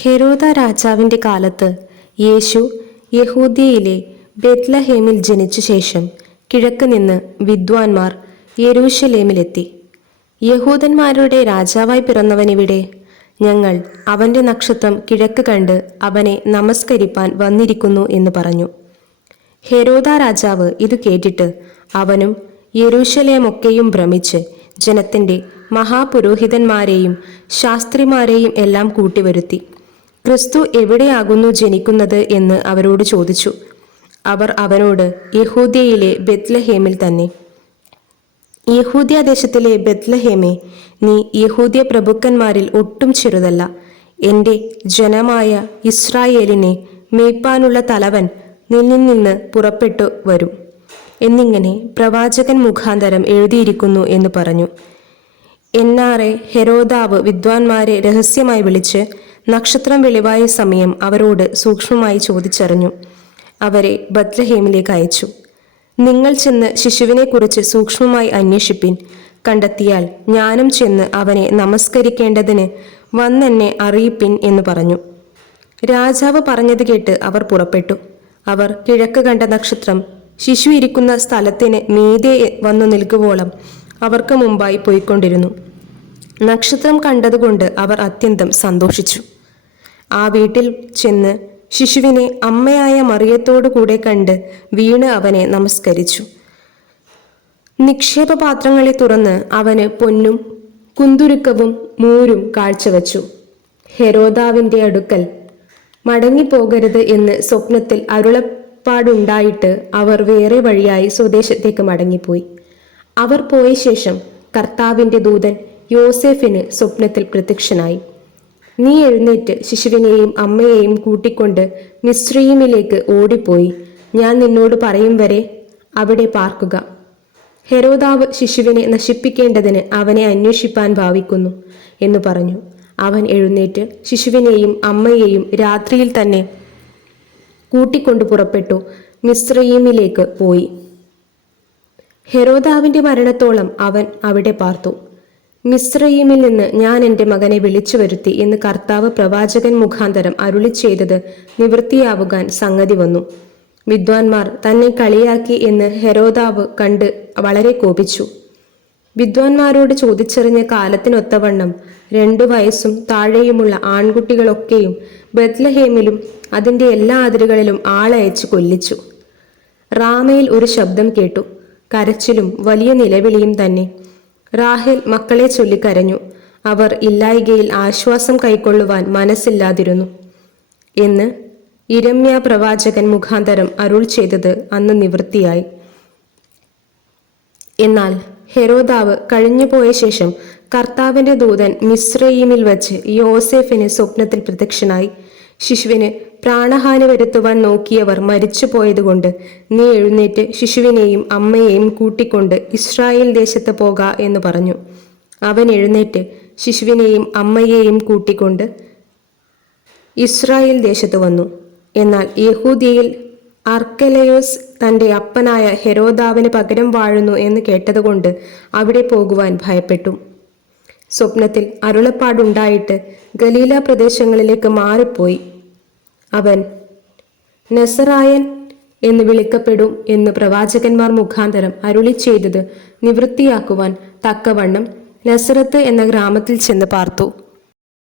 ഹെരോദ രാജാവിൻ്റെ കാലത്ത് യേശു യഹൂദ്യയിലെ ബെത്ലഹേമിൽ ജനിച്ച ശേഷം കിഴക്ക് നിന്ന് വിദ്വാൻമാർ യെരൂശലേമിലെത്തി. യഹൂദന്മാരുടെ രാജാവായി പിറന്നവനിവിടെ, ഞങ്ങൾ അവൻ്റെ നക്ഷത്രം കിഴക്ക് കണ്ട് അവനെ നമസ്കരിപ്പാൻ വന്നിരിക്കുന്നു എന്ന് പറഞ്ഞു. ഹെരോദ രാജാവ് ഇത് കേട്ടിട്ട് അവനും യെരൂശലേമൊക്കെയും ഭ്രമിച്ച് ജനത്തിൻ്റെ മഹാപുരോഹിതന്മാരെയും ശാസ്ത്രിമാരെയും എല്ലാം കൂട്ടിവരുത്തി, ക്രിസ്തു എവിടെയാകുന്നു ജനിക്കുന്നത് എന്ന് അവരോട് ചോദിച്ചു. അവർ അവനോട്, യഹൂദ്യയിലെ ബെത്ലഹേമിൽ തന്നെ. യഹൂദ്യദേശത്തിലെ ബെത്ലഹേമേ, നീ യഹൂദ്യ പ്രഭുക്കന്മാരിൽ ഒട്ടും ചെറുതല്ല. എൻ്റെ ജനമായ ഇസ്രായേലിനെ മേയ്പ്പാനുള്ള തലവൻ നിന്നിൽ നിന്ന് പുറപ്പെട്ടു വരും എന്നിങ്ങനെ പ്രവാചകൻ മുഖാന്തരം എഴുതിയിരിക്കുന്നു എന്ന് പറഞ്ഞു. എന്നാറെ ഹെരോദാവ് വിദ്വാൻമാരെ രഹസ്യമായി വിളിച്ച് നക്ഷത്രം വെളിവായ സമയം അവരോട് സൂക്ഷ്മമായി ചോദിച്ചറിഞ്ഞു. അവരെ ബത്ലഹേമിലേക്ക് അയച്ചു. നിങ്ങൾ ചെന്ന് ശിശുവിനെക്കുറിച്ച് സൂക്ഷ്മമായി അന്വേഷിപ്പിൻ. കണ്ടെത്തിയാൽ ഞാനും ചെന്ന് അവനെ നമസ്കരിക്കേണ്ടതിന് വന്നെന്നെ അറിയിപ്പിൻ എന്ന് പറഞ്ഞു. രാജാവ് പറഞ്ഞത് കേട്ട് അവർ പുറപ്പെട്ടു. അവർ കിഴക്ക് കണ്ട നക്ഷത്രം ശിശു ഇരിക്കുന്ന സ്ഥലത്തിന് മീതെ വന്നു നിൽക്കുവോളം അവർക്ക് മുമ്പായി പോയിക്കൊണ്ടിരുന്നു. നക്ഷത്രം കണ്ടതുകൊണ്ട് അവർ അത്യന്തം സന്തോഷിച്ചു. ആ വീട്ടിൽ ചെന്ന് ശിശുവിനെ അമ്മയായ മറിയത്തോടു കൂടെ കണ്ട് വീണ് അവനെ നമസ്കരിച്ചു. നിക്ഷേപപാത്രങ്ങളെ തുറന്ന് അവന് പൊന്നും കുന്തുരുക്കവും മൂരും കാഴ്ചവെച്ചു. ഹെരോദാവിൻ്റെ അടുക്കൽ മടങ്ങിപ്പോകരുത് എന്ന് സ്വപ്നത്തിൽ അരുളപ്പാടുണ്ടായിട്ട് അവർ വേറെ വഴിയായി സ്വദേശത്തേക്ക് മടങ്ങിപ്പോയി. അവർ പോയ ശേഷം കർത്താവിൻ്റെ ദൂതൻ യോസേഫിന് സ്വപ്നത്തിൽ പ്രത്യക്ഷനായി. നീ എഴുന്നേറ്റ് ശിശുവിനെയും അമ്മയെയും കൂട്ടിക്കൊണ്ട് മിസ്രയീമിലേക്ക് ഓടിപ്പോയി, ഞാൻ നിന്നോട് പറയും വരെ അവിടെ പാർക്കുക. ഹെരോദാവ് ശിശുവിനെ നശിപ്പിക്കേണ്ടതിന് അവനെ അന്വേഷിപ്പാൻ ഭാവിക്കുന്നു എന്ന് പറഞ്ഞു. അവൻ എഴുന്നേറ്റ് ശിശുവിനെയും അമ്മയെയും രാത്രിയിൽ തന്നെ കൂട്ടിക്കൊണ്ടു പുറപ്പെട്ടു മിസ്രയീമിലേക്ക് പോയി. ഹെരോദാവിൻ്റെ മരണത്തോളം അവൻ അവിടെ പാർത്തു. മിസ്രയീമിൽ നിന്ന് ഞാൻ എൻ്റെ മകനെ വിളിച്ചു വരുത്തി എന്ന് കർത്താവ് പ്രവാചകൻ മുഖാന്തരം അരുളി ചെയ്തത് നിവൃത്തിയാവുവാൻ സംഗതി വന്നു. വിദ്വാൻമാർ തന്നെ കളിയാക്കി എന്ന് ഹെരോദാവ് കണ്ട് വളരെ കോപിച്ചു. വിദ്വാൻമാരോട് ചോദിച്ചറിഞ്ഞ കാലത്തിനൊത്തവണ്ണം 2 വയസ്സും താഴെയുമുള്ള ആൺകുട്ടികളൊക്കെയും ബെത്ലഹേമിലും അതിൻ്റെ എല്ലാ അതിരുകളിലും ആളയച്ച് കൊല്ലിച്ചു. റാമയിൽ ഒരു ശബ്ദം കേട്ടു, കരച്ചിലും വലിയ നിലവിളിയും തന്നെ. റാഹേൽ മക്കളെ ചൊല്ലിക്കരഞ്ഞു, അവർ ഇല്ലായ്കയിൽ ആശ്വാസം കൈക്കൊള്ളുവാൻ മനസ്സില്ലാതിരുന്നു എന്ന് യിരെമ്യാ പ്രവാചകൻ മുഖാന്തരം അരുൾ ചെയ്തത് അന്ന് നിവൃത്തിയായി. എന്നാൽ ഹെരോദാവ് കഴിഞ്ഞുപോയ ശേഷം കർത്താവിൻ്റെ ദൂതൻ മിസ്രയീമിൽ വച്ച് യോസേഫിന് സ്വപ്നത്തിൽ പ്രത്യക്ഷനായി. ശിശുവിന് പ്രാണഹാനി വരുത്തുവാൻ നോക്കിയവർ മരിച്ചു പോയതുകൊണ്ട് നീ എഴുന്നേറ്റ് ശിശുവിനെയും അമ്മയെയും കൂട്ടിക്കൊണ്ട് ഇസ്രായേൽ ദേശത്ത് പോക എന്ന് പറഞ്ഞു. അവൻ എഴുന്നേറ്റ് ശിശുവിനെയും അമ്മയെയും കൂട്ടിക്കൊണ്ട് ഇസ്രായേൽ ദേശത്ത് വന്നു. എന്നാൽ യഹൂദ്യയിൽ അർക്കെലയോസ് തൻ്റെ അപ്പനായ ഹെരോദാവിന് പകരം വാഴുന്നു എന്ന് കേട്ടതുകൊണ്ട് അവിടെ പോകുവാൻ ഭയപ്പെട്ടു. സ്വപ്നത്തിൽ അരുളപ്പാടുണ്ടായിട്ട് ഗലീല പ്രദേശങ്ങളിലേക്ക് മാറിപ്പോയി. അവൻ നസറായൻ എന്ന് വിളിക്കപ്പെടും എന്ന് പ്രവാചകന്മാർ മുഖാന്തരം അരുളി ചെയ്തത് നിവൃത്തിയാക്കുവാൻ തക്കവണ്ണം നസറത്ത് എന്ന ഗ്രാമത്തിൽ ചെന്ന് പാർത്തു.